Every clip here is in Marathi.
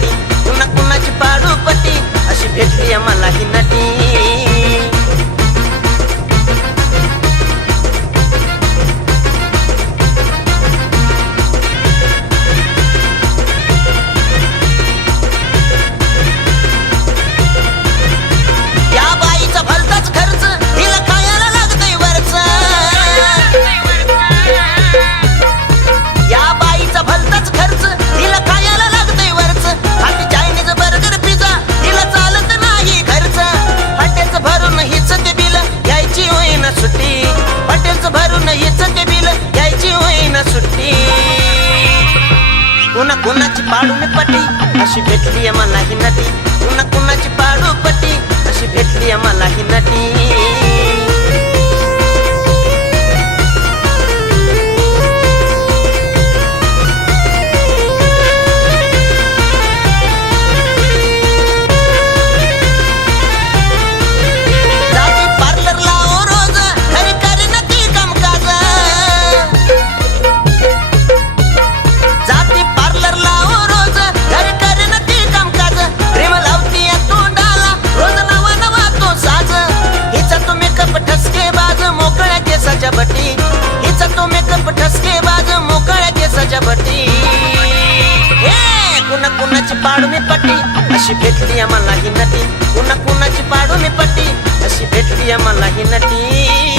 कुणा कुणाची पाडू पटी अशी भेटली पाडून पटी अशी भेटली मला ही नटी कुणा कुणाची पाडू पटी अशी भेटली मला ही नटी बटी हे कुणा कुणाची पाडू मी पट्टी अशी भेटली मला ही नटी। कुणा कुणाची पाडू मी पट्टी अशी भेटली मला ही नटी।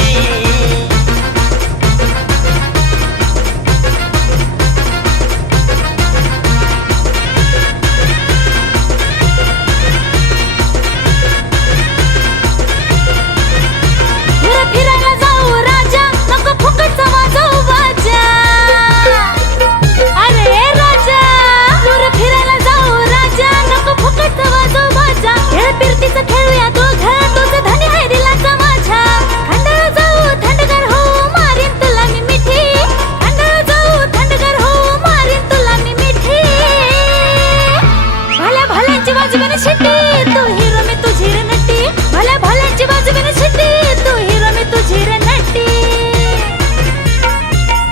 बाजूने शिट्टी तू हिरो मी तुझी रे नटी. भल्या भल्यांची बाजूने शिट्टी तू हिरो मी तुझी रे नटी.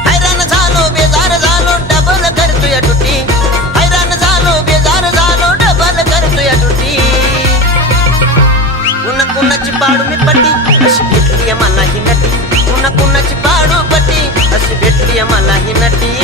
हैराण झालो बेजार झालो डबल करतोय टुटी. हैराण झालो बेजार झालो डबल कर करतोय टुटी. कुणा कुणाची पाडू मी पटी अशी भेटली मला ही नटी. कुणा कुणाची पाडू पटी अशी भेटली मला ही नटी.